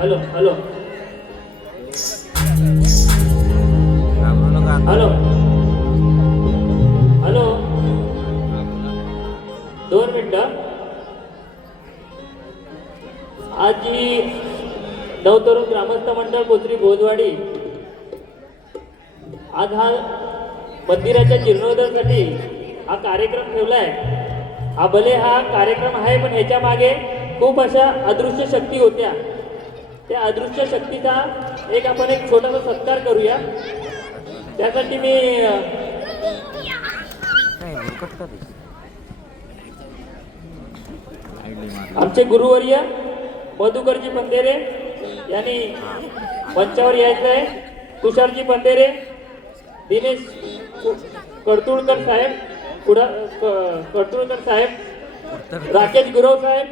Hello hello hello hello 2 मिनिटं. आज जी नवतरुण ग्रामस्थ मंडळ कोथरी बोधवाडी आज हा मंदिराच्या जीर्णोद्धारासाठी हा कार्यक्रम ठेवलाय. हा भले हा कार्यक्रम आहे पण ह्याच्या मागे खूप अशा अदृश्य शक्ती होत्या. त्या अदृश्य शक्तीचा आपण एक छोटासा सत्कार करूया. त्यासाठी मी आमचे गुरुवर्य मधुकरजी पंधेरे यांनी मंचावर यायचं आहे. तुषारजी पंधेरे, दिनेश कडतुळकर साहेब, कडतुळकर साहेब, राकेश गुरव साहेब,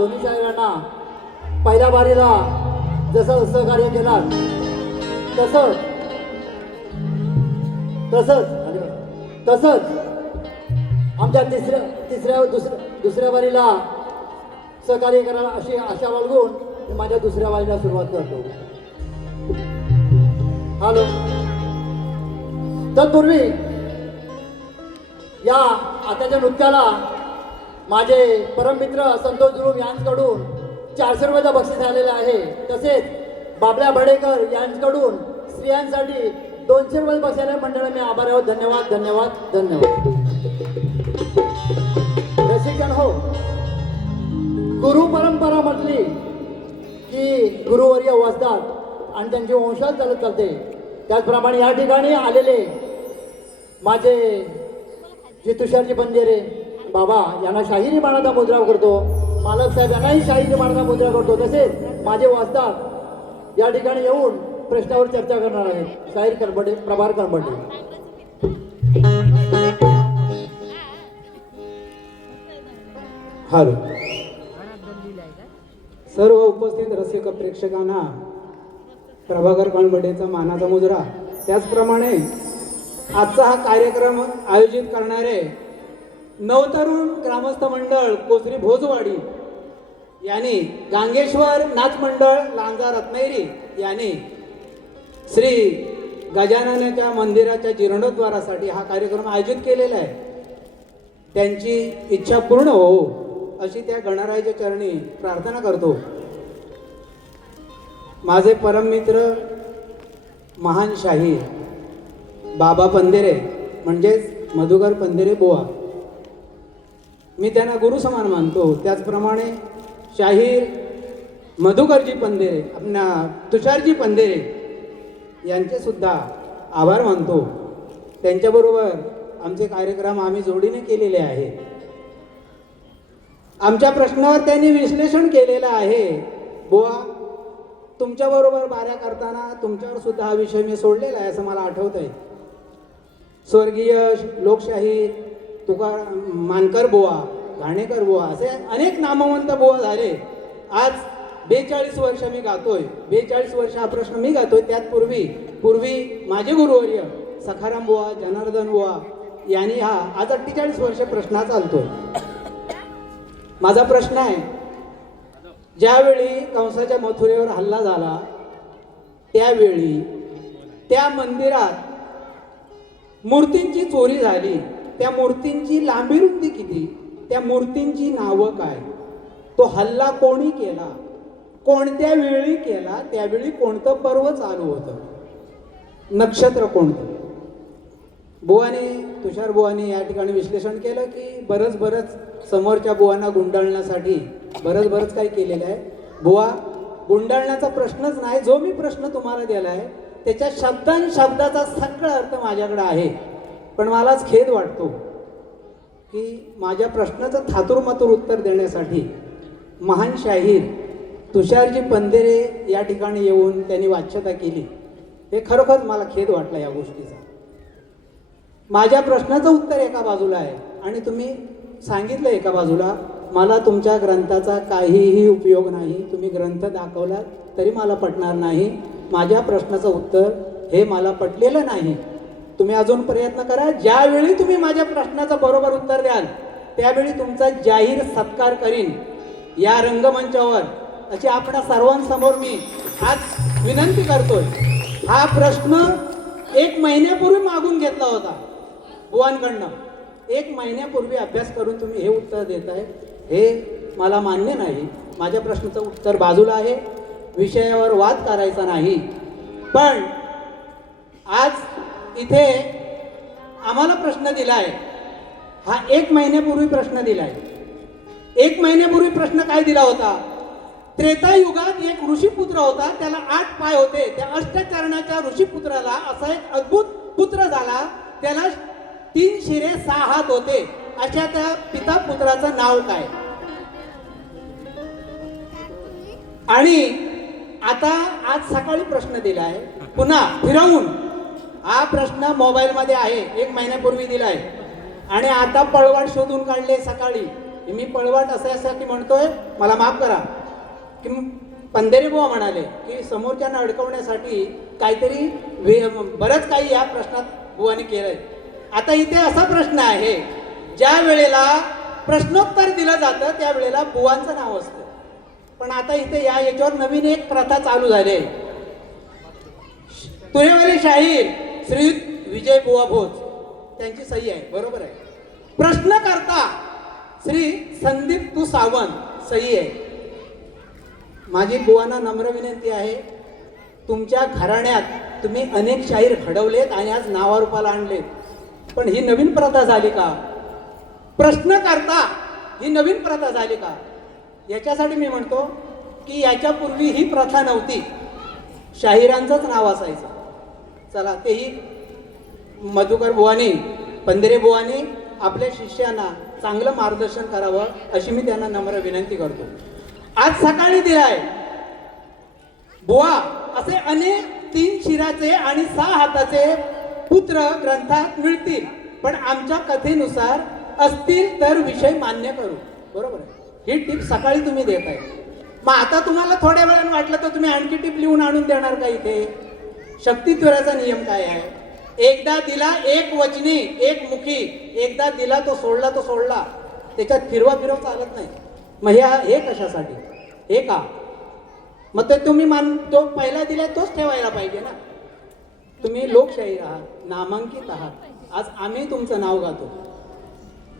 दोन्ही शाहिरांना पहिल्या बारीला जसं सहकार्य केलं तसंच तसंच तसंच आमच्या दुसऱ्या बारीला सहकार्य करायला अशी आशा बाळगून मी माझ्या दुसऱ्या बारीला सुरुवात करतो. हॅलो. तत्पूर्वी या आताच्या नृत्याला माझे परममित्र संतोष जुलूम यांच्याकडून 400 रुपयाचं बक्षीस आलेलं आहे. तसेच बाबल्या भडेकर यांच्याकडून स्त्रियांसाठी 200 रुपये बक्षीस आले. मंडळाने मी आभार आहोत. धन्यवाद धन्यवाद धन्यवाद. रसिकजन हो, गुरु परंपरा म्हटली की गुरुवर्य वाचतात आणि त्यांची वंशज चालत चालते. त्याचप्रमाणे या ठिकाणी आलेले माझे जे तुषारजी बंजेरे बाबा यांना शाहिरी मानाचा मुद्रा करतो. मालक साहेब यांनाही शाहिरी मानाचा मुद्रा करतो. तसेच माझे वाचतात या ठिकाणी येऊन प्रश्नावर चर्चा करणार आहेत. शाहीर करबडे प्रभार करबडे. हॅलो. सर्व उपस्थित रसिक प्रेक्षकांना प्रभाकर कणबडेचा मानाचा मुजरा. त्याचप्रमाणे आजचा हा कार्यक्रम आयोजित करणारे नवतरुण ग्रामस्थ मंडळ कोसरी भोजवाडी यांनी, गांगेश्वर नाच मंडळ लांजा रत्नागिरी यांनी श्री गजाननाच्या मंदिराच्या जीर्णोद्धारासाठी हा कार्यक्रम आयोजित केलेला आहे. त्यांची इच्छा पूर्ण हो अशी त्या गणरायाच्या चरणी प्रार्थना करतो. माझे परममित्र महान शाहीर बाबा पंधेरे म्हणजेच मधुकर पंधेरे बुवा, मी त्यांना गुरु समान मानतो. त्याचप्रमाणे शाहीर मधुकरजी पंधेरे, आपल्या तुषारजी पंधेरे यांचे सुद्धा आभार मानतो. त्यांच्याबरोबर आमचे कार्यक्रम आम्ही जोडीने केलेले आहे. आमच्या प्रश्नावर त्यांनी विश्लेषण केलेलं आहे. बुवा, तुमच्याबरोबर बाऱ्या करताना तुमच्यावर सुद्धा हा विषय मी सोडलेला आहे असं मला आठवत आहे. स्वर्गीय लोकशाही मानकर बुवा, घाणेकर बुवा असे अनेक नामवंत बुवा झाले. आज 42 वर्ष मी गातोय. 42 वर्ष हा प्रश्न मी गातोय. त्यात पूर्वी माझे गुरुवर्य सखाराम बुवा, जनार्दन बुवा यांनी हा आज 48 वर्ष प्रश्न चालतोय. माझा प्रश्न आहे, ज्यावेळी कंसाच्या मथुरेवर हल्ला झाला त्यावेळी त्या मंदिरात मूर्तींची चोरी झाली. त्या मूर्तींची लांबी रुंदी किती, त्या मूर्तींची नावं काय, तो हल्ला कोणी केला, कोणत्या वेळी केला, त्यावेळी कोणतं पर्व चालू होतं, नक्षत्र कोणतं. बुवाने, तुषार बुवाने या ठिकाणी विश्लेषण केलं की बरंच समोरच्या बुवांना गुंडाळण्यासाठी बरंच काही केलेलं आहे. बुवा, गुंडाळण्याचा प्रश्नच नाही. जो मी प्रश्न तुम्हाला दिला आहे त्याच्या शब्दाचा सगळा अर्थ माझ्याकडे आहे. पण मलाच खेद वाटतो की माझ्या प्रश्नाचं थातुरमातुर उत्तर देण्यासाठी महान शाहीर तुषारजी पंधेरे या ठिकाणी येऊन त्यांनी वाच्यता केली. हे खरोखर मला खेद वाटला या गोष्टीचा. माझ्या प्रश्नाचं उत्तर एका बाजूला आहे आणि तुम्ही सांगितलं एका बाजूला. मला तुमच्या ग्रंथाचा काहीही उपयोग नाही. तुम्ही ग्रंथ दाखवला तरी मला पटणार नाही. माझ्या प्रश्नाचं उत्तर हे मला पटलेलं नाही. तुम्ही अजून प्रयत्न करा. ज्यावेळी तुम्ही माझ्या प्रश्नाचं बरोबर उत्तर द्याल त्यावेळी तुमचा जाहीर सत्कार करीन या रंगमंचावर, अशी आपल्या सर्वांसमोर मी आज विनंती करतोय. हा प्रश्न 1 महिन्यापूर्वी मागून घेतला होता बुवांकडनं. 1 महिन्यापूर्वी अभ्यास करून तुम्ही हे उत्तर देताय, हे मला मान्य नाही. माझ्या प्रश्नाचं उत्तर बाजूला आहे. विषयावर वाद करायचा नाही. पण आज इथे आम्हाला प्रश्न दिलाय, हा 1 महिन्यापूर्वी प्रश्न दिलाय. 1 महिन्यापूर्वी प्रश्न काय दिला होता? त्रेतायुगात एक ऋषीपुत्र होता, त्याला 8 पाय होते. त्या अष्टचरणाच्या ऋषीपुत्राला असा एक अद्भुत पुत्र झाला, त्याला 3 शिरे 6 हात होते. अशा त्या पिता पुत्राचं नाव काय? आणि आता आज सकाळी प्रश्न दिलाय पुन्हा फिरवून. हा प्रश्न मोबाईल मध्ये आहे, 1 महिन्यापूर्वी दिलाय आणि आता पळवाट शोधून काढले सकाळी हे मी पळवाट असण्यासाठी म्हणतोय, मला माफ करा. की पंधेरे बुवा म्हणाले की समोरच्यांना अडकवण्यासाठी काहीतरी बरंच काही या प्रश्नात बुवाने केलंय. आता इथे असा प्रश्न आहे, ज्या वेळेला प्रश्नोत्तर दिलं जातं त्यावेळेला बुवांचं नाव असतं. पण आता इथे याच्यावर नवीन एक प्रथा चालू झाली आहे. तुरेवाली शाहीर श्री विजय बुवा भोज त्यांची सही आहे, बरोबर आहे. प्रश्नकर्ता श्री संदीप तू सावंत सही आहे. माझी बुवांना नम्र विनंती आहे, तुमच्या घराण्यात तुम्ही अनेक शाहीर घडवलेत आणि आज नावारूपाला आणलेत, पण ही नवीन प्रथा झाली का? प्रश्नकर्ता ही नवीन प्रथा झाली का? याच्यासाठी मी म्हणतो की याच्यापूर्वी ही प्रथा नव्हती, शाहिरांचंच नाव असायचं. चला, तेही मधुकर बुवानी, पंधरे बुवानी आपल्या शिष्यांना चांगलं मार्गदर्शन करावं अशी मी त्यांना नम्र विनंती करतो. आज सकाळी दिलाय बुवा असे अनेक 3 शिराचे आणि 6 हाताचे पुत्र ग्रंथात मिळतील, पण आमच्या कथेनुसार असतील तर विषय मान्य करू. बरोबर आहे, ही टीप सकाळी तुम्ही देताय. मग आता तुम्हाला थोड्या वेळाने वाटलं तर तुम्ही आणखी टीप लिहून आणून देणार का? इथे शक्तित्वराचा नियम काय आहे? एकदा दिला एक वचनी एक मुखी, एकदा दिला तो सोडला. त्याच्यात फिरवा चालत नाही. मग हे कशासाठी? हे का? मग ते तुम्ही तो पहिला दिलाय तोच ठेवायला पाहिजे ना. तुम्ही लोकशाहीर आहात, नामांकित आहात, आज आम्ही तुमचं नाव गातो.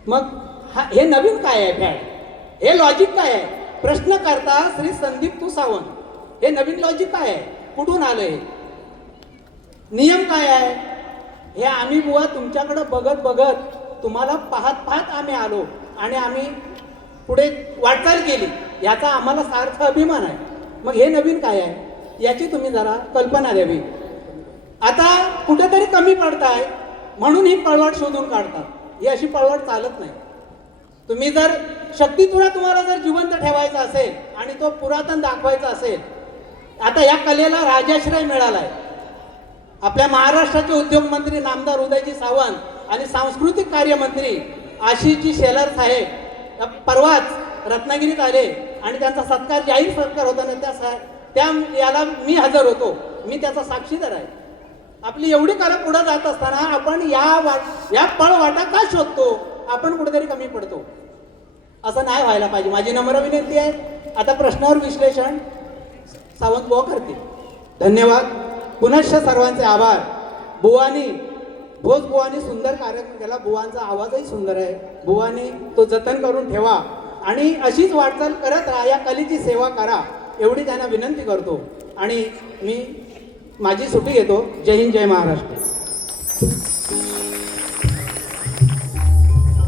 मग हे नवीन काय आहे फॅड? हे लॉजिक काय आहे? प्रश्नकर्ता श्री संदीप तू सावंत, हे नवीन लॉजिक काय आहे? कुठून आलं हे? नियम काय आहे? हे आम्ही बुवा तुमच्याकडे बघत तुम्हाला पाहत आम्ही आलो आणि आम्ही पुढे वाटचाल केली, याचा आम्हाला सार्थ अभिमान आहे. मग हे नवीन काय आहे याची तुम्ही जरा कल्पना द्यावी. आता कुठेतरी कमी पडताय म्हणून ही पळवाट शोधून काढतात. ही अशी पळवाट चालत नाही. तुम्ही जर शक्तितुरा तुम्हाला जर जिवंत ठेवायचा असेल आणि तो पुरातन दाखवायचा असेल, आता या कलेला राजाश्रय मिळालाय. आपल्या महाराष्ट्राचे उद्योग मंत्री नामदार उदयजी सावंत आणि सांस्कृतिक कार्यमंत्री आशिषजी शेलार साहेब परवाच रत्नागिरीत आले आणि त्यांचा सत्कार, जाहीर सत्कार होता ना, त्या याला मी हजर होतो. मी त्याचा साक्षीदार आहे. आपली एवढी कला पुढे जात असताना आपण या पळवाटा का शोधतो? आपण कुठेतरी कमी पडतो. असं नाही व्हायला पाहिजे. माझी नम्र विनंती आहे. आता प्रश्नावर विश्लेषण सावंत बुवा करतील. धन्यवाद. पुनश्च सर्वांचे आभार. भोज बुवानी सुंदर कार्यक्रम केला. बुवांचा आवाजही सुंदर आहे. बुवानी तो जतन करून ठेवा आणि अशीच वाटचाल करत राहा, या कलेची सेवा करा एवढी त्यांना विनंती करतो आणि मी माझी सुट्टी घेतो. जय हिंद, जय महाराष्ट्र.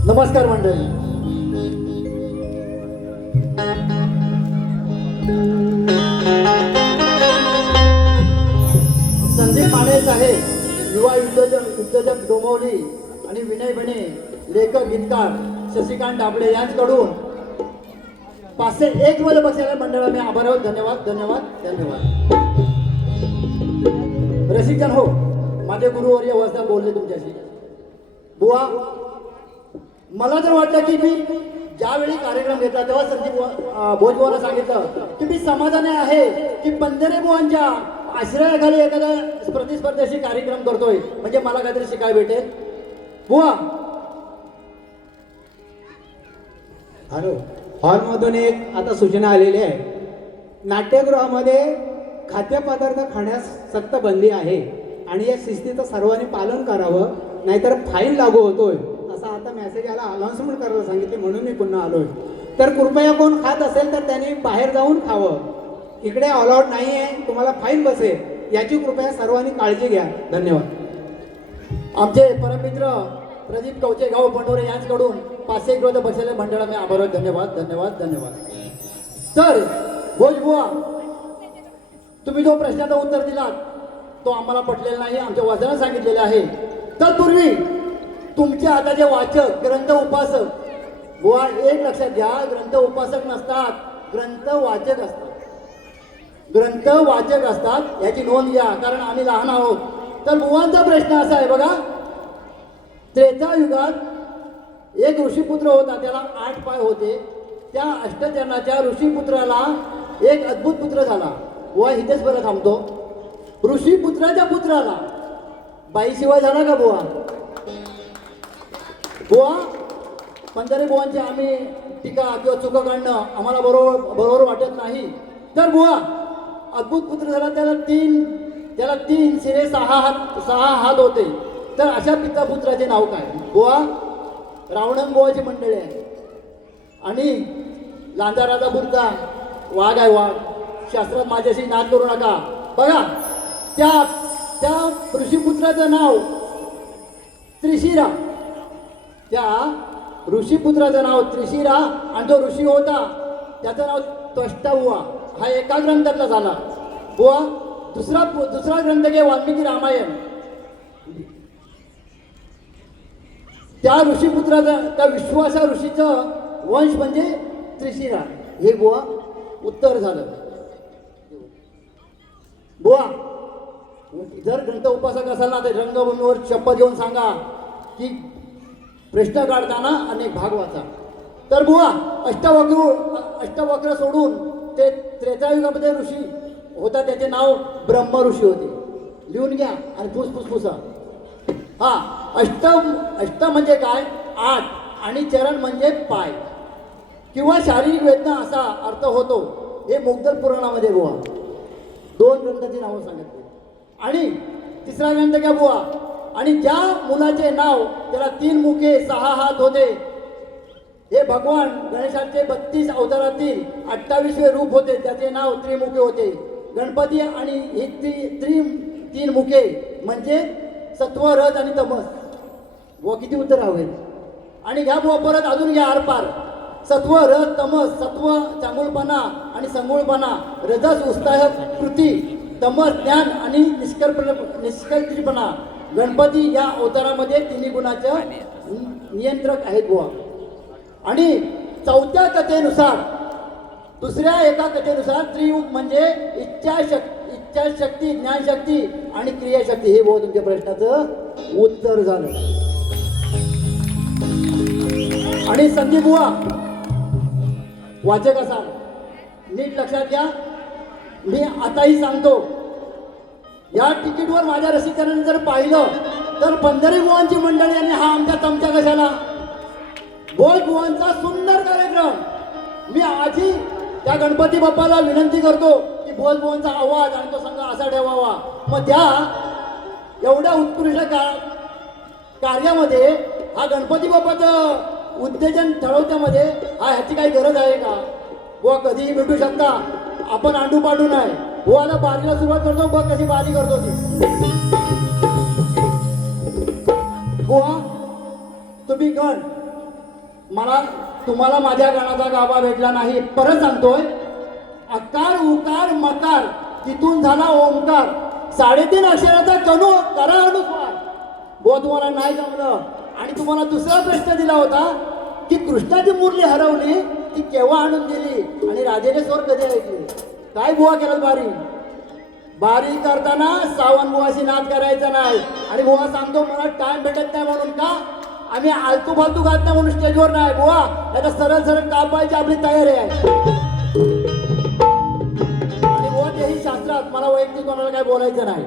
नमस्कार मंडळी. संदीप माने साहेब, युवा उद्योजक डोंबिवली आणि विनय बने, लेखक गीतकार शशिकांत डाबळे यांच्याकडून 501 वर बसलेल्या मंडळाला मी आभार आहोत. धन्यवाद. रसिकजन हो, माझे गुरुवर्य वसदा बोलले तुमच्याशी. बुवा, मला तर वाटतं की मी ज्यावेळी कार्यक्रम घेतला तेव्हा संदीप भोजबुवाला सांगितलं की मी समाधानी आहे की पंधरे बुवांच्या आश्रयाखाली एखादा प्रतिस्पर्ध्याशी कार्यक्रम करतोय, म्हणजे मला काहीतरी शिकायला भेटेल. बुवा, हॅलो, हॉलमधून एक आता सूचना आलेली आहे. नाट्यगृहामध्ये खाद्यपदार्थ खाण्यास सक्त बंदी आहे आणि या शिस्तीचं सर्वांनी पालन करावं, नाहीतर फाईन लागू होतोय असा आता मेसेज आला. अनाउन्समेंट करायला सांगितले म्हणून मी पुन्हा आलोय. तर कृपया कोण खात असेल तर त्यांनी बाहेर जाऊन खावं. इकडे अलाउड नाही आहे, तुम्हाला फाईन बसेल, याची कृपया सर्वांनी काळजी घ्या. धन्यवाद. आमचे परममित्र प्रदीप कवचे गाव पंढोरे यांच्याकडून 501 वर बसलेल्या मंडळाला मी आभार आहोत. धन्यवाद. तर भोजबुवा, तुम्ही जो प्रश्नाचं उत्तर दिलात तो आम्हाला पटलेला नाही, आमच्या वाचनात सांगितलेलं आहे. तत्पूर्वी तुमच्या हाताचे वाचक ग्रंथ उपासक, बुवा एक लक्षात घ्या, ग्रंथ उपासक नसतात, ग्रंथ वाचक असतात याची नोंद घ्या, कारण आम्ही लहान आहोत. तर बुवांचा प्रश्न असा आहे बघा, त्रेता युगात एक ऋषीपुत्र होता, त्याला 8 पाय होते. त्या अष्टजनाच्या ऋषीपुत्राला एक अद्भुत पुत्र झाला. बुवा इथेच बरं थांबतो. ऋषीपुत्राच्या पुत्राला बाईशिवाय झाला का बुवा? बुवा पंढरी बुवांची आम्ही टीका किंवा चुका काढणं आम्हाला बरोबर वाटत नाही. तर बुवा अद्भुत पुत्र झाला, त्याला तीन शिरे 6 हात होते. तर अशा पिता पुत्राचे नाव काय? बुवा रावणंग बुवाची मंडळी आहे. आणि लांजा राजापूरचा वाघ आहे, वाघ. शास्त्रात माझ्याशी नाद करू नका. बघा त्या ऋषीपुत्राचं नाव त्रिशिरा. त्या ऋषीपुत्राचं नाव त्रिशिरा आणि जो ऋषी होता त्याचं नाव त्वष्टा बुवा. हा एका ग्रंथातला झाला. बुवा दुसरा ग्रंथ घे, वाल्मिकी रामायण. त्या ऋषीपुत्राचा, त्या विश्वासा ऋषीचं वंश म्हणजे त्रिशिरा. हे बुवा उत्तर झालं. बुवा जर ग्रंथ उपासक असाल ना तर रंगभूमीवर शपथ घेऊन सांगा की प्रश्न काढताना अनेक भाग वाचा. तर बुवा अष्टवक्र सोडून ते त्रेतायुगामध्ये ऋषी होता, त्याचे नाव ब्रह्म ऋषी होते. लिहून घ्या आणि फुसफुसफुसा. हा अष्ट म्हणजे काय? 8 आणि चरण म्हणजे पाय किंवा शारीरिक वेदना असा अर्थ होतो. हे मुग्धल पुराणामध्ये बुवा 2 ग्रंथाची नावं सांगितली. आणि तिसरा ग्रंथ घ्या बुवा. आणि ज्या मुलाचे नाव त्याला 3 मुखे 6 हात होते, हे भगवान गणेशाचे 32 अवतारातील 28वे रूप होते. त्याचे नाव त्रिमुखे होते. गणपती आणि ही 3 मुखे म्हणजे सत्व, रज आणि तमस. बुवा किती उत्तर हवे? आणि घ्या बुवा परत अजून घ्या आरपार. सत्व, रज, तमस. सत्व चांगुलपणा आणि संगुळपणा, रजस उत्साह कृती, तमस ज्ञान आणि निष्कल्पीपणा. गणपती या अवतारामध्ये 3 गुणाचं नियंत्रक आहेत बुवा. आणि 4थ्या कथेनुसार, दुसऱ्या एका कथेनुसार त्रियुग म्हणजे इच्छाशक्ती, ज्ञानशक्ती आणि क्रियाशक्ती. हे बुवा तुमच्या प्रश्नाचं उत्तर झालं. आणि संदीप बुवा वाचक असाल, नीट लक्षात घ्या. मी आताही सांगतो, या तिकीटवर माझ्या रसिकांनी जर पाहिलं तर पंढरी बुवांची मंडळी आणि हा आमचा चमचा कशाला? बोल बुवांचा सुंदर कार्यक्रम. मी आजही त्या गणपती बाप्पाला विनंती करतो की बोल बुवांचा आवाज आणि तो संघ असा ठेवावा. मग त्या एवढ्या उत्कृष्ट कार्यामध्ये हा गणपती बाप्पाचं उत्तेजन ठरवण्यामध्ये ह्याची काही गरज आहे का? बुवा कधीही भेटू शकता, आपण आंडू पाडू नाही. बुवाला बारीला सुरुवात करतो, बघ कशी बारी करतो ती. बुवा तुम्ही गण, तुम्हाला माझ्या गणाचा गाभा भेटला नाही. परत सांगतोय, अकार उकार मकार तिथून झाला ओंकार. 3.5 अक्षराचा कणू करा अनुस्वार. बुवा तुम्हाला नाही जमलं. आणि तुम्हाला दुसरा प्रश्न दिला होता की कृष्णाची मुरली हरवली ती केव्हा आणून दिली आणि राजेने स्वर कधी ऐकले. काय बुवा केलं? बारी करताना सावन बुवाशी नाद करायचा नाही. आणि बुवा सांगतो मला टाइम भेटत नाही म्हणून का? आम्ही आलतू फालतू घात नाही म्हणून स्टेजवर नाही. बुवा आता सरळ सरळ कापायची आपली तयारी आहे. आणि बुवा तेही शास्त्रात, मला वैयक्तिक कोणाला काय बोलायचं नाही.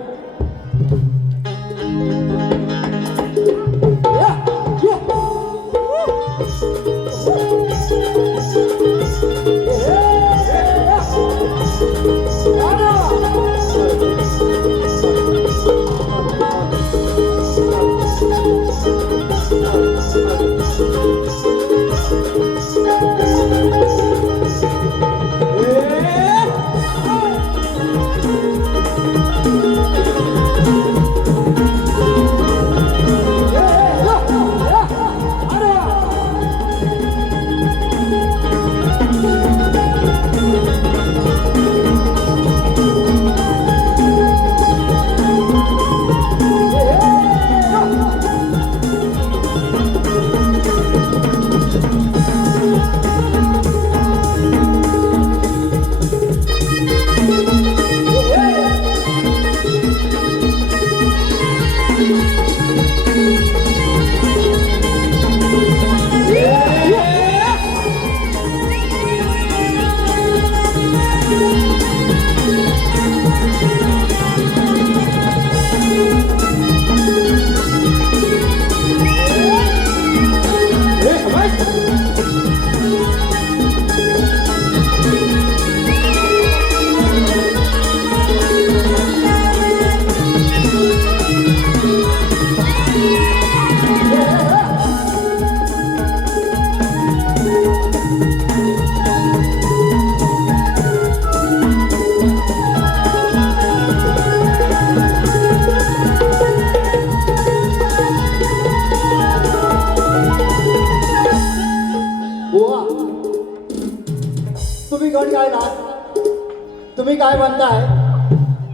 तुम्ही काय म्हणताय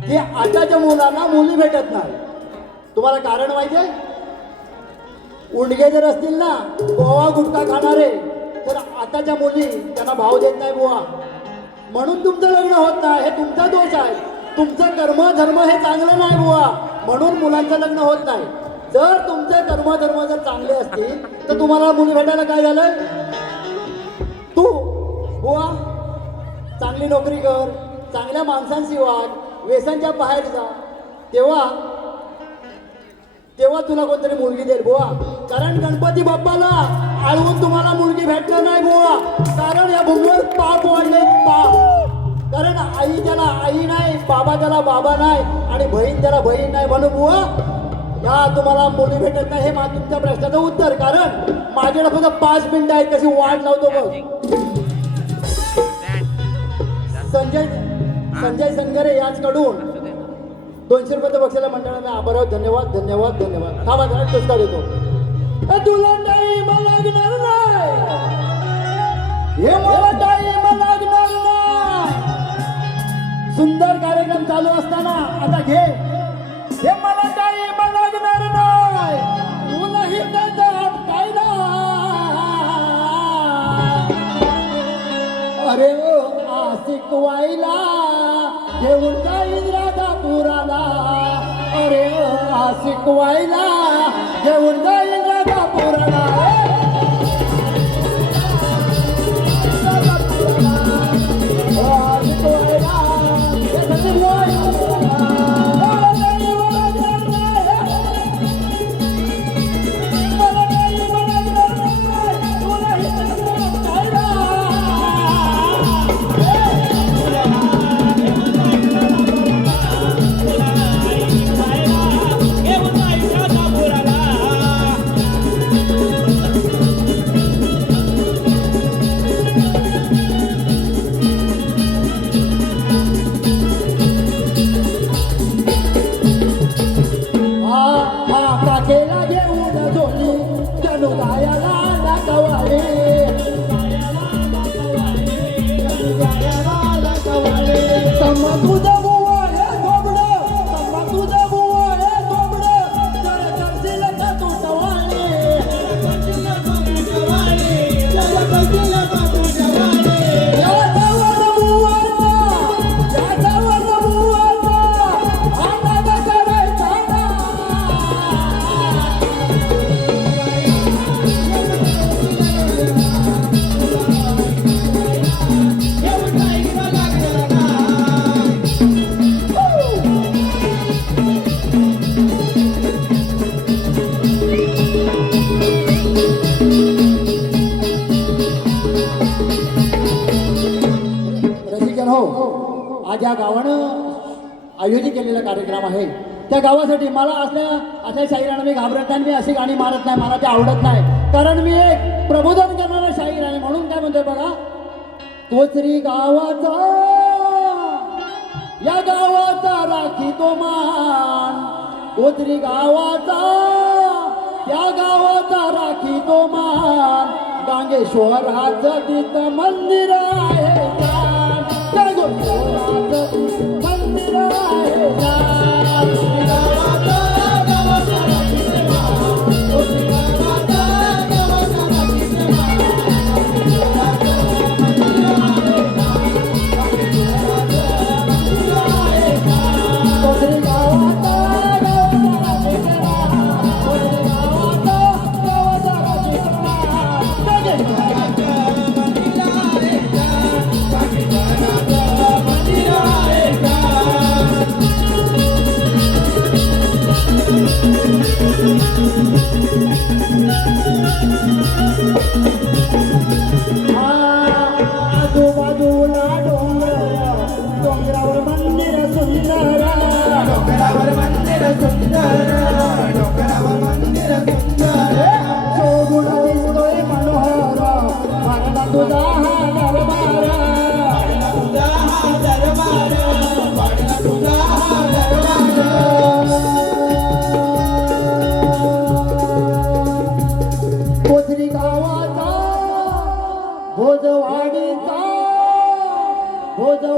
की आताच्या मुलांना मुली भेटत नाही. तुम्हाला कारण माहिती आहे? उंडगे जर असतील ना गोवा गुटखा खाणारे तर आताच्या मुली त्यांना भाव देत नाही बुवा. म्हणून तुमचं लग्न होत नाही. हे तुमचा दोष आहे. तुमचं कर्म धर्म हे चांगलं नाही बुवा, म्हणून मुलांचं लग्न होत नाही. जर तुमचे कर्म धर्म जर चांगले असतील तर तुम्हाला मुली भेटायला काय झालंय? तू बुवा चांगली नोकरी कर, चांगल्या माणसांशी वाग, व्यसनच्या बाहेर जा, तेव्हा तुला कोणतरी मुलगी देईल बुवा. कारण गणपती बाप्पाला आळवून तुम्हाला मुलगी भेटणार नाही बुवा. कारण या भूमीवर पाप वाढले पाप. कारण आई त्याला आई नाही, बाबा त्याला बाबा नाही आणि बहीण त्याला बहीण नाही, म्हणून बुवा या तुम्हाला मुली भेटत नाही. हे तुमच्या प्रश्नाचं उत्तर. कारण माझ्याकडे फक्त 5 मिनिटं आहेत, कशी वाट लावतो बघ. संजय संगरे याचकडून 200 रुपयाचं बक्षीला मंडळाला मी आभार आहोत. धन्यवाद धन्यवाद धन्यवाद. हा माझा पुरस्कार देतो. तुला टाईम लागणार नाही, हे मला टाईम लागणार नाही. सुंदर कार्यक्रम चालू असताना आता घे, हे मला टाईम लागणार नाही, तुलाही त्याच्यात कायदा. अरे आशिक वाईला घेऊन जाईन राधापुराला. अरे आशिक वाईला घेऊन जाईन राधापुराला. आशिक वाईला काकेला घेऊन झोली जणू गायाला नाकावाळे. तम्मा तुझं बुवा हे थोबडं, तम्मा तुझं बुवा हे थोबडं, जरा करशील का तू टवाळे. याच्यावर बुवाचा आनंद करायचा ना. रसिकजन हो, आज या गावानं आयोजित केलेला कार्यक्रम आहे. त्या गावासाठी मला अशा शाहिरांना मी घाबरत नाही, मी अशी गाणी मारत नाही, मला ते आवडत नाही. कारण मी एक प्रबोधन करणारा शाहीर आहे. म्हणून काय म्हणतोय बघा, कोचरी गावाचा या गावाचा राखी तो मान. कोचरी गावाचा त्या गावाचा राखी तो मान. गांगेश्वराचं तिथं मंदिर आहे जान. गांगेश्वराचं मंदिर आहे जान.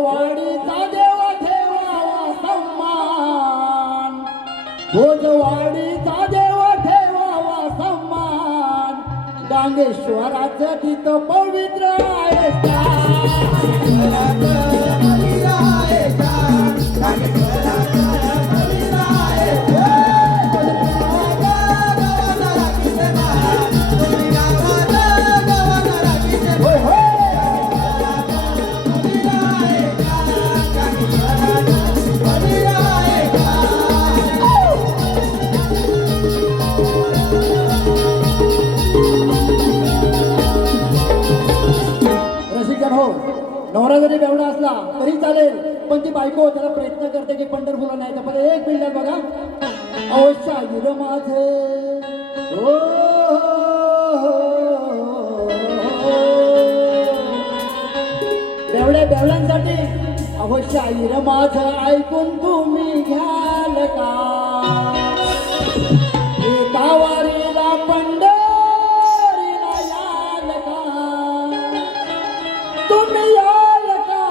भोजवाडीचा देवा ठेवावा सम्मान, भोजवाडीचा देवा ठेवावा सम्मान, डांगेश्वराचं तिथं पवित्र आहे रसिकजन हो, नवरा जरी बेवडा असला तरी चालेल, पण ती बायको त्याला प्रयत्न करते की पंढरपूरला नाही तर पण एक बिल्डर बघा, अवश्य गिर माझे हो, बेवड्यांसाठी अवश्य आईर माझं ऐकून तुम्ही घ्याल का, एका वारीला पंढरीला याल का, तुम्ही याल का,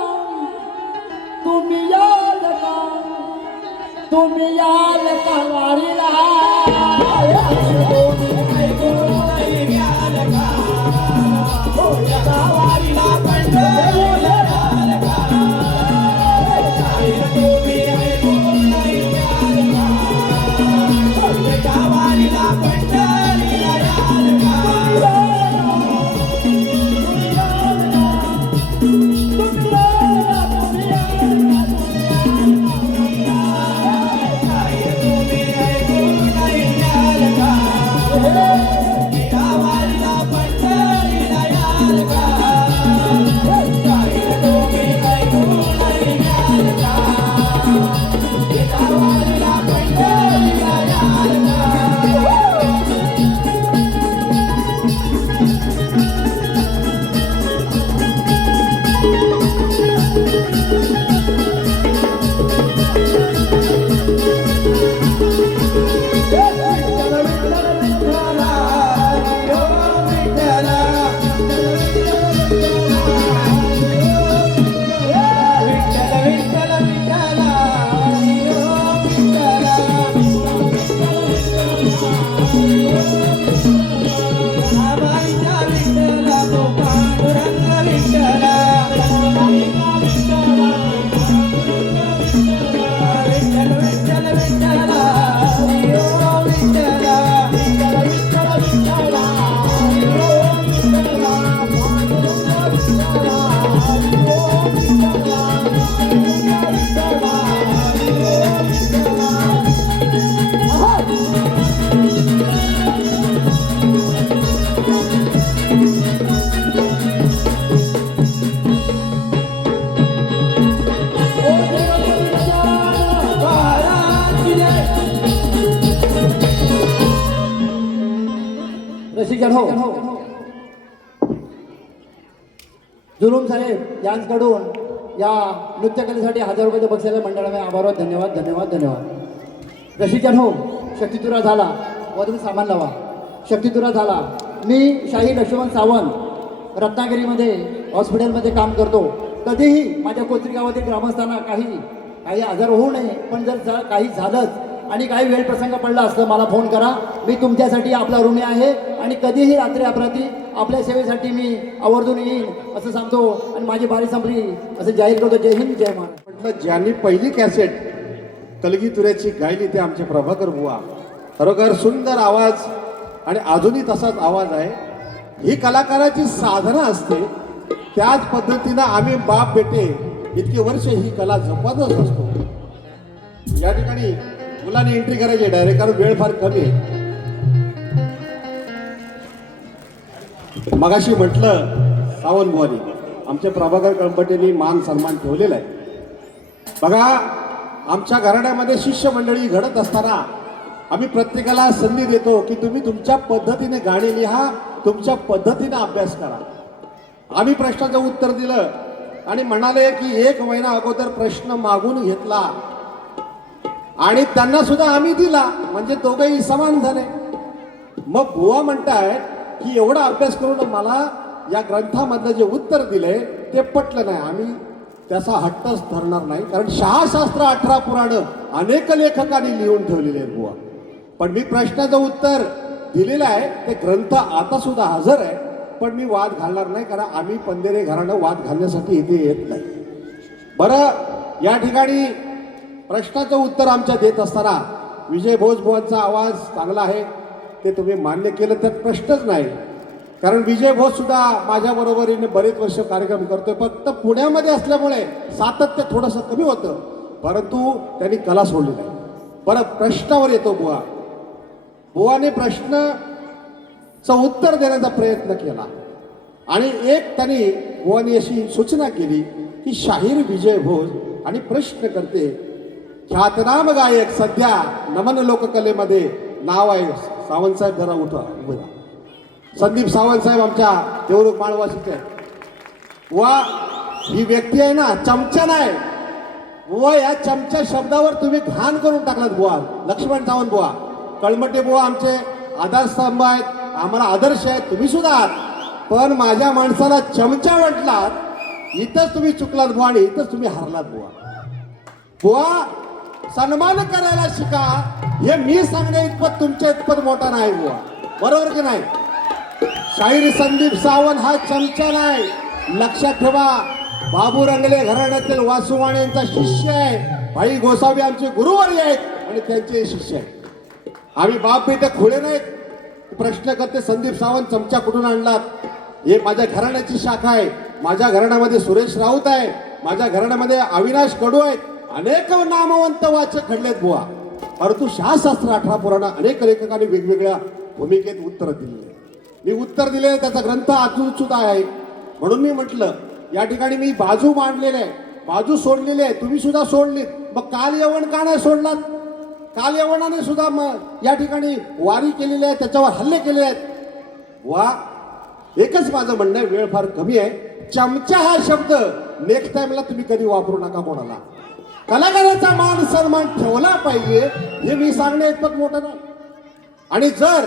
तुम्ही याल का, तुम्ही याल का वारीला, रसिकजन हो, जुलूम साहेब यांच्याकडून या नृत्यकलेसाठी 1000 रुपयाचं बक्षीस मंडळाने आभार, धन्यवाद धन्यवाद धन्यवाद. रसिकजन हो, शक्तितुरा झाला व तुम्ही सामान लावा. शक्तितुरा झाला. मी शाही लक्ष्मण सावंत रत्नागिरीमध्ये हॉस्पिटलमध्ये काम करतो. कधीही माझ्या कोचरी गावातील ग्रामस्थांना काही आजार होऊ नये, पण जर काही झालंच आणि काही वेळ प्रसंग पडला असतं मला फोन करा. मी तुमच्यासाठी आपला ऋणी आहे आणि कधीही रात्री अपरात्री आपल्या सेवेसाठी मी आवर्जून येईन असं सांगतो आणि माझी बारी संपली असं जाहीर करतो. जय हिंद जय महाराष्ट्र. म्हटलं ज्यांनी पहिली कॅसेट कलगीतुऱ्याची गायली ते आमचे प्रभाकर बुवा. खरोखर सुंदर आवाज आणि अजूनही तसाच आवाज आहे. ही कलाकाराची साधना असते. त्याच पद्धतीनं आम्ही बाप बेटे इतके वर्ष ही कला जपतच असतो. या ठिकाणी मुलांनी एंट्री करायची डायरेक्ट, कारण वेळ फार कमी आहे. मगाशी म्हटलं सावंत बुवानी आमच्या प्रभाकर कळंबटेंनी मान सन्मान ठेवलेला आहे. बघा, आमच्या घराण्यामध्ये शिष्यमंडळी घडत असताना आम्ही प्रत्येकाला संधी देतो की तुम्ही तुमच्या पद्धतीने गाणी लिहा, तुमच्या पद्धतीने अभ्यास करा. आम्ही प्रश्नाचं उत्तर दिलं आणि म्हणाले की 1 महिना अगोदर प्रश्न मागून घेतला आणि त्यांना सुद्धा आम्ही दिला, म्हणजे दोघंही समान झाले. मग बुवा म्हणतायत की एवढा अभ्यास करून मला या ग्रंथामधलं जे उत्तर दिले ते पटलं नाही. आम्ही त्याचा हट्टच धरणार नाही, कारण शहाशास्त्र 18 पुराणं अनेक लेखकांनी लिहून ठेवलेले आहेत बुवा. पण मी प्रश्नाचं उत्तर दिलेलं आहे, ते ग्रंथ आता सुद्धा हजर आहे, पण मी वाद घालणार नाही, कारण आम्ही पंधेरे घराणं वाद घालण्यासाठी इथे येत नाही. बरं, या ठिकाणी प्रश्नाचं उत्तर आमच्या देत असताना विजय भोजबुवांचा आवाज चांगला आहे ते तुम्ही मान्य केलं, त्यात प्रश्नच नाही. कारण विजय भोज सुद्धा माझ्या बरोबरीने बरेच वर्ष कार्यक्रम करतोय, फक्त पुण्यामध्ये असल्यामुळे सातत्य थोडंसं कमी होतं, परंतु त्यांनी कला सोडली नाही. बरं, प्रश्नावर येतो बुवा. बुवाने प्रश्नाचं उत्तर देण्याचा प्रयत्न केला आणि एक त्यांनी बुवानी अशी सूचना केली की शाहीर विजय भोज आणि प्रश्न करते ख्यातनाम गायक, सध्या नमन लोककलेमध्ये नाव आहे सावंतसाहेब, जरा उठा उभं राहा. संदीप सावंतसाहेब आमच्या देवरुख माळवासीचे आहेत. वा, ही व्यक्ती आहे ना, चमचा नाही बुवा, या चमचा शब्दावर तुम्ही घाण करून टाकलात बुवा. लक्ष्मण सावंत बुवा, कळमटे बुवा आमचे आधारस्तंभ आहेत, आम्हाला आदर्श आहेत, तुम्ही सुद्धा आहात. पण माझ्या माणसाला चमचा म्हटलात, इथंच तुम्ही चुकलात बुवा आणि इथंच तुम्ही हरलात बुवा. बुवा, सन्मान करायला शिका, हे मी सांगण्या इतपत तुमच्या इतपत मोठा नाही बुवा, बरोबर की नाही? शाहीर संदीप सावंत हा चमचा नाही, लक्षात ठेवा. बाबू रंगले घराण्यातील वासुवाणे यांचा शिष्य आहे. भाई गोसावी आमचे गुरुवारी आहेत आणि त्यांचे शिष्य आहेत. आम्ही बाप बेटे खुळे नाहीत. प्रश्न करते संदीप सावंत चमचा कुठून आणलात? हे माझ्या घराण्याची शाखा आहे. माझ्या घराण्यामध्ये सुरेश राऊत आहे, माझ्या घराण्यामध्ये अविनाश कडू आहेत, अनेक नामवंत वाचक घडलेत बुवा. परंतु शहाशास्त्र 18 पुराण अनेक लेखकांनी वेगवेगळ्या भूमिकेत उत्तर दिलेली. मी उत्तर दिले, त्याचा ग्रंथ अजून सुद्धा आहे. म्हणून मी म्हटलं या ठिकाणी मी बाजू मांडलेले आहे, बाजू सोडलेली आहे, तुम्ही सुद्धा सोडलीत. मग काल यवन का नाही सोडलात? काल यवनाने सुद्धा मग या ठिकाणी वारी केलेली आहे, त्याच्यावर हल्ले केले आहेत. वा, एकच माझं म्हणणं आहे, वेळ फार कमी आहे. चमचा हा शब्द नेक्स्ट टाइमला तुम्ही कधी वापरू नका कोणाला. कलाकाराचा मान सन्मान ठेवला पाहिजे, हे मी सांगण्या इतपत मोठं नाही. आणि जर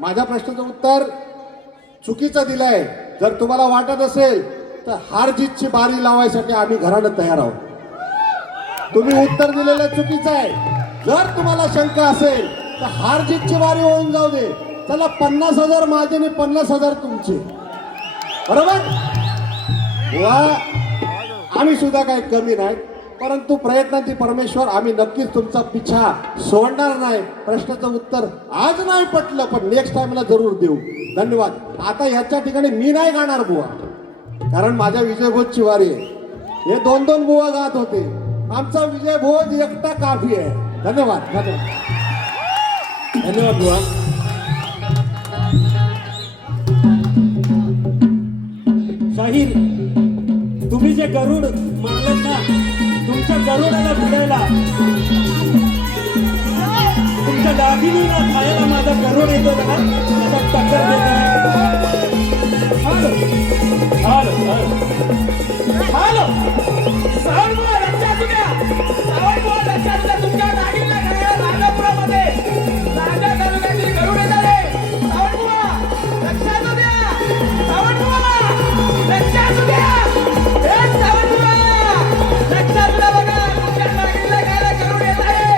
माझ्या प्रश्नाचं उत्तर चुकीचं दिलंय, जर तुम्हाला वाटत असेल तर हार जीतची बारी लावायसाठी आम्ही घरानं तयार आहोत. तुम्ही उत्तर दिलेलं चुकीचं आहे. जर तुम्हाला शंका असेल तर हार जीतची बारी होऊन जाऊ दे. चला, 50,000 माझे आणि 50,000 तुमचे, बरोबर? वा, आम्ही सुद्धा काही कमी नाही, परंतु प्रयत्नांती परमेश्वर, आम्ही नक्कीच तुमचा पिछा सोडणार नाही. प्रश्नाचं उत्तर आज नाही पटलं, पण नेक्स्ट टाइमला जरूर देऊ. धन्यवाद. आता ह्याच्या ठिकाणी मी नाही गाणार बुवा, कारण माझ्या विजय भोजची वारी आहे. हे 2-2 बुवा गात होते, आमचा विजय भोज एकटा काफी आहे. धन्यवाद, धन्यवाद, धन्यवाद बुवा. शाहीर, तुम्ही जे गरुड म्हणलं ना, तुमच्या गरुडाला भिडायला, तुमच्या दागिनीला खायला माझा गरुड येतो का? त्याचा टक्कर देतो. हॅलो हॅलो, सावंत बुवा, लक्षात घ्या. सावंत बुवा, लक्षात घ्या. तुमच्या दागिनीला खायला राजापुरामध्ये राजा तालुक्यातील गरुड येतात रे. सावंत बुवा, लक्षात द्या. सावंत बुवा, लक्षात द्या. हे सावंत बुवा, लक्षात द्या. बघा, तुमच्या दागिनीला खायला गरुड येत आहे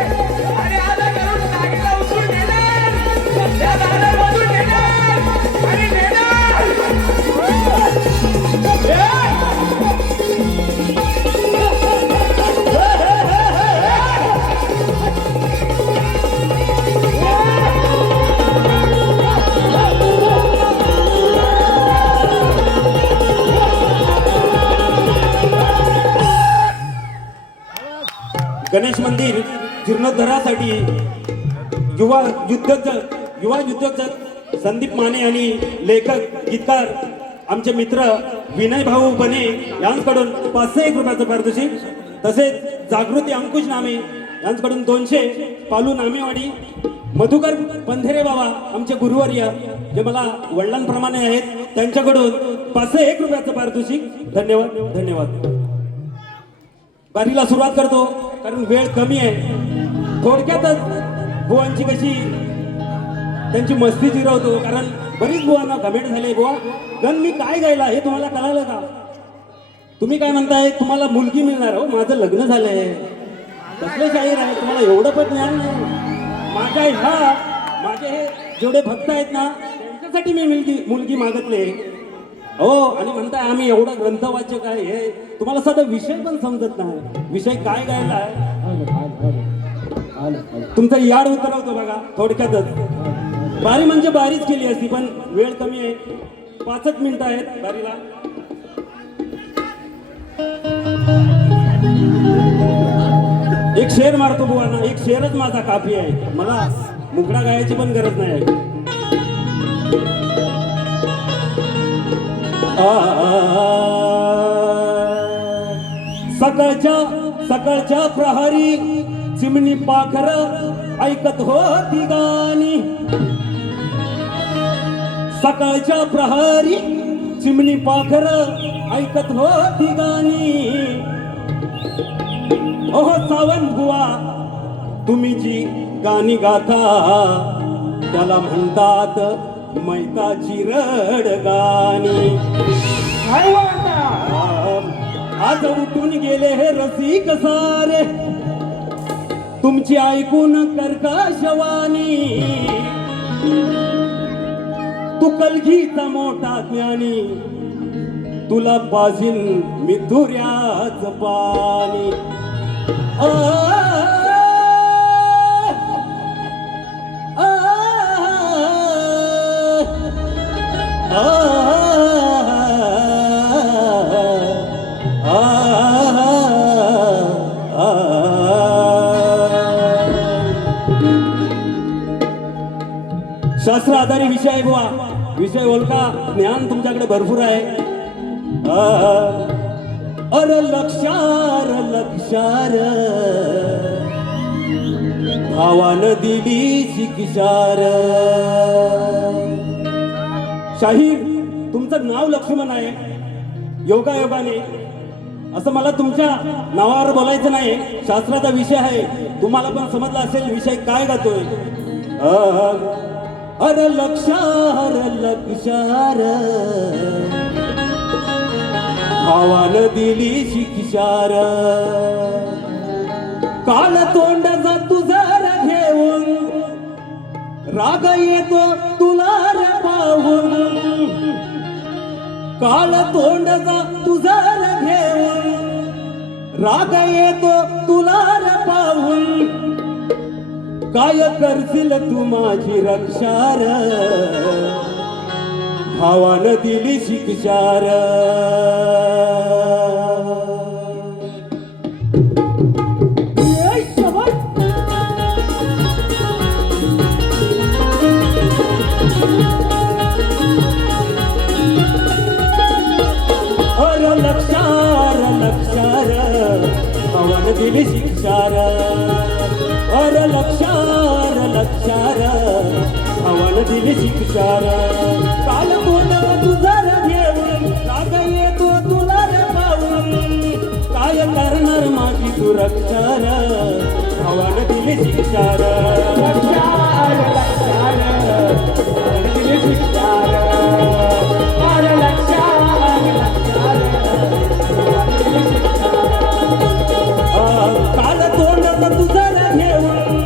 आणि आता गरुड दागिनीला उचलून नेणार, त्या दारामधून नेणार आणि नेणार. गणेश मंदिर जीर्णोद्धारासाठी युवा उद्योजक संदीप माने आणि लेखक गीतकार आमचे मित्र विनय भाऊ बने यांच्याकडून 501 रुपयाचं पारितोषिक, तसेच जागृती अंकुश नामे यांच्याकडून 200, पालू नामेवाडी, मधुकर पंधेरे बाबा आमचे गुरुवर्य जे मला वडिलांप्रमाणे आहेत, त्यांच्याकडून 501 रुपयाचं पारितोषिक. धन्यवाद, धन्यवाद. बारीला सुरुवात करतो कारण वेळ कमी आहे. थोडक्यातच बुवांची कशी त्यांची मस्ती जिरवतो, कारण बरीच बुवांना कमेंट झाले, बुवा गण मी काय गायला हे तुम्हाला कळालं का? तुम्ही काय म्हणताय तुम्हाला मुलगी मिळणार हो माझं लग्न झालंय कसलं शाहीर आहे तुम्हाला एवढं पण ज्ञान नाही माझे हे जेवढे भक्त आहेत ना त्यांच्यासाठी मी मुलगी मागितले हो आणि म्हणताय आम्ही एवढं ग्रंथवाचक आहे हे तुम्हाला साधा विषय पण समजत नाही विषय काय गायला आहे तुमचा याड उतरवतो बघा थोडक्यातच बारी म्हणजे बारीच केली असती पण वेळ कमी आहे 5 मिनिटं आहेत बारीला एक शेर मारतो बुवांना एक शेरच माझा काफी आहे मला मुकडा गायची पण गरज नाही आहे सकाळच्या प्रहरी चिमणी पाखर ऐकत होती गाणी सकाळच्या प्रहरी चिमणी पाखर ऐकत होती गाणी ओह सावंत बुवा तुम्ही जी गाणी गाता त्याला म्हणतात मैताची रड गाणी काय वाटतं आज उठून गेले हे रसिक सारे तुमची ऐकून कर्कशवाणी तू कलगीचा मोठा ज्ञानी तुला पाजीन मिथुऱ्याच पाणी आ, आ, आ, शास्त्र आधारित विषय आहे बुवा विषय ओळखा ज्ञान तुमच्याकडे भरपूर आहे अरे लक्षार भावानं दिली शिक्षार शाहीर तुमचं नाव लक्ष्मण आहे योगायोगाने असं मला तुमच्या नावावर बोलायचं नाही शास्त्राचा विषय आहे तुम्हाला पण समजला असेल विषय काय गातोय अरे लक्षार भावानं दिली शिक्षार काल तोंडाचा तुझा घेऊन राग येतो तुला रे पाहून काल तोंडाचा तुझा घेऊन राग येतो तुला रे पाहून काय करशील तू माझी रक्षार भावानं दिली शिक्षार लक्षार भावानं दिली शिक्षार अरे लक्षार भावानं दिली शिक्षार काल तोंडा तुझा घेऊन राग येतो तुला रे पाहून काय करणार माझी तू रक्षार भावानं दिली शिक्षार दिली शिक्षार अरे काल तोंडाचा तुझा घेऊन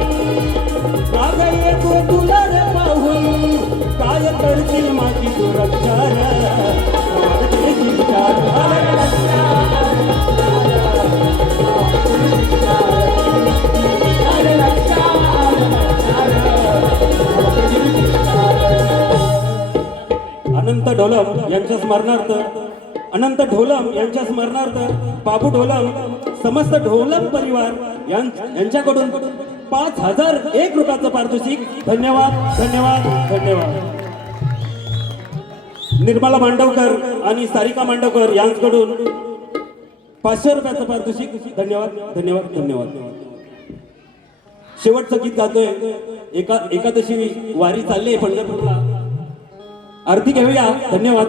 राग येतो तुला रे पाहून काय करशील माझी तू रक्षार अनंत ढोलम यांच्या स्मरणार्थ अनंत ढोलम यांच्या स्मरणार्थ बाबू ढोलम समस्त ढोलम परिवार यांच्याकडून 5,001 रुपयाचं पारितोषिक धन्यवाद धन्यवाद धन्यवाद निर्मला मांडवकर आणि सारिका मांडवकर यांच्याकडून 500 रुपयाचं पारितोषिक धन्यवाद धन्यवाद धन्यवाद शेवटचं गीत गातोय एकादशी वारी चालली आहे पंढरपूरला आरती घेऊया धन्यवाद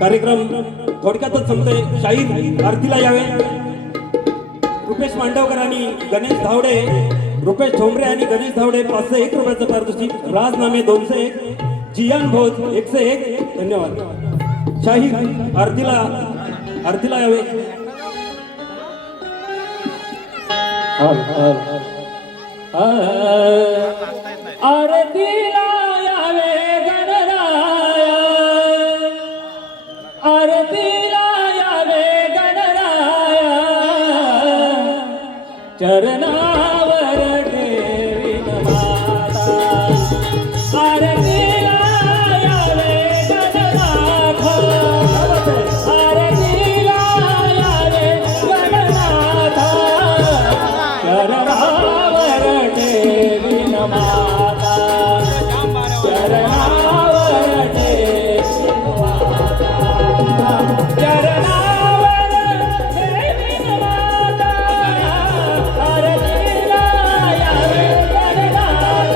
कार्यक्रम थोडक्यातच संपतोय शाहीर आरतीला यावे रुपेश मांडवकर आणि गणेश धावडे रुपेश ठोंबरे आणि गणेश धावडे 501 रुपयाचं पारितोषिक राजनामे 201 जियान भोज 101 धन्यवाद शाहीर आरतीला यावे. आरतीला यावे गणराया, आरतीला यावे गणराया, चरणावर ठेवीन माता. आरतीला यावे गणनाथ, आरतीला यावे गणनाथ, चरणावर ठेवीन माता, चरणावर ठेवीन माता, चरणावर ठेवीन माता. आरतीला यावे गणनाथ,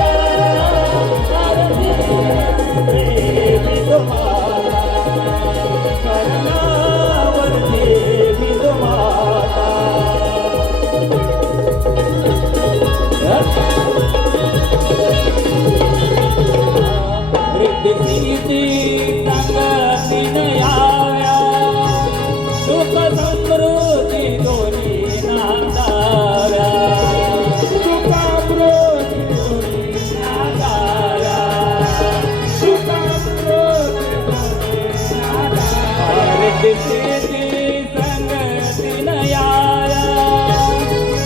आरतीला ठेवीन माता, चरणावर ठेवीन माता. वृद्धिसिद्धी संगतीन याव्या, सुख समृद्धी दोन्ही नांदाव्या, सुख समृद्धी दोन्ही नांदाव्या, सुख समृद्धी दोन्ही नांदाव्या. वृद्धिसिद्धी संगतीन याव्या,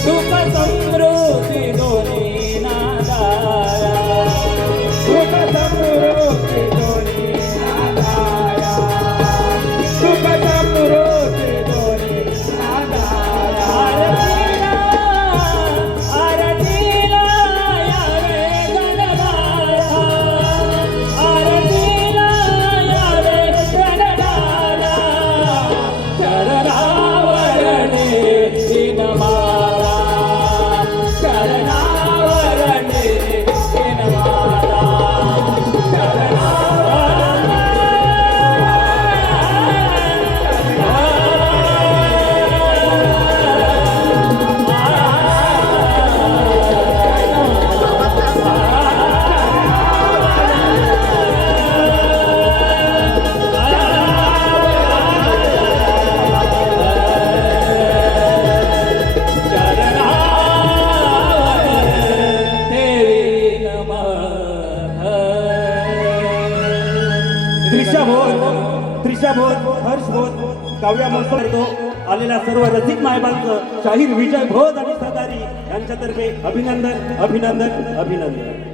सुख समृद्धी दोन्ही नांदाव्या, सुख समृद्धी दोन्ही नांदाव्या, सुख समृद्धी दोन्ही नांदाव्या. आरतीला यावे गणनाथ, आरतीला यावे गणनाथ, चरणावर ठेवीन माता, चरणावर ठेवीन माता, त्रिशाभोज, हर्षभोज, काव्या महोत्सव आलेल्या सर्व रसिक मायबांचं शाहीर विजय भोज आणि सहकारी यांच्यातर्फे अभिनंदन अभिनंदन अभिनंदन.